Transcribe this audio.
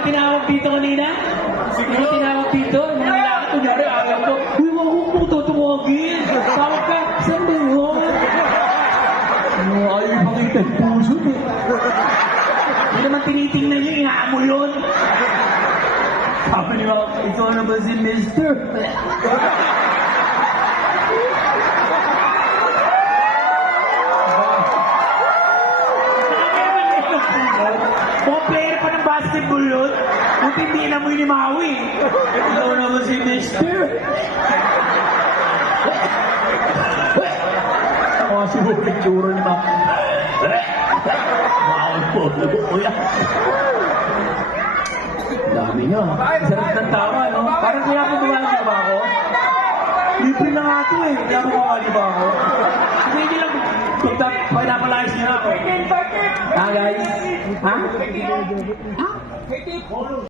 mga tinawag dito kanina? Yung mga tinawag dito? Yung mga lalaki, kunyari, ayaw ko. Uy, wag mo tutumogin. Tawag ka, saan ba yun? Ayaw ipakita yung puso eh. Hindi naman tinitingnan yun, inaamo yun. Sabi niyo, ikaw na ba si Mister? Mga player pa ng basketball yun. Buti hindi na mo ni Maui. Ikaw naman si Mister. Mga siguro picture ni Maui. Maui po. Kuya. Dami niya. Sarap ng tawa, no? Parang pinapagawa ba ako? Libre na nga ito eh. Pinapagawa ba ako? Hindi lang. Pagpapalayas niya ako. Ha, guys? Ha? Ha?